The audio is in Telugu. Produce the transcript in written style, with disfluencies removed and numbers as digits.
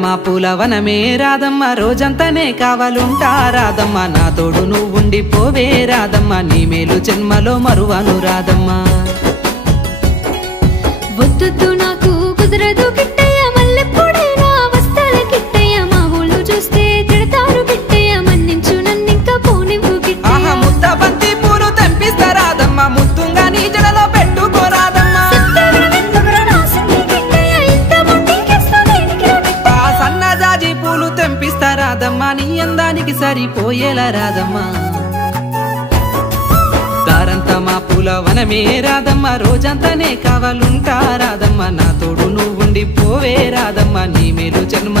మా పూలవనమే రాదమ్మ రోజంతానే కావాలుంటా రాదమ్మ నా తోడు నువ్వుండి పోవే రాదమ్మ నీ మేలు జన్మలో మరువను రాదమ్మ వద్దు నాకు కుదరదు కిట్టయ్య మల్లెప్పుడైనా వస్తాల కిట్టయ్య మా ఊళ్ళు చూస్తే తిడతారు కిట్టయ్య మన్నించు నన్నింకా పోనివ్వు కిట్టయ్య ఆహా ముద్ద బంతి పూలు తెంపిస్తా రాదమ్మ ముత్తుంగా నీ జడలో పెట్టుకోరాదమ్మ సన్నజాజి పూలు తెంపిస్తా రాదమ్మ నీ అందానికి సరిపోయేలా రాదమ్మ దారంతా మా పూలవనమే రాదమ్మ రోజంతానే కావాలుంటా రాదమ్మ నా తోడు నువ్వుండి పోవే రాదమ్మ నీ మేలు జన్మ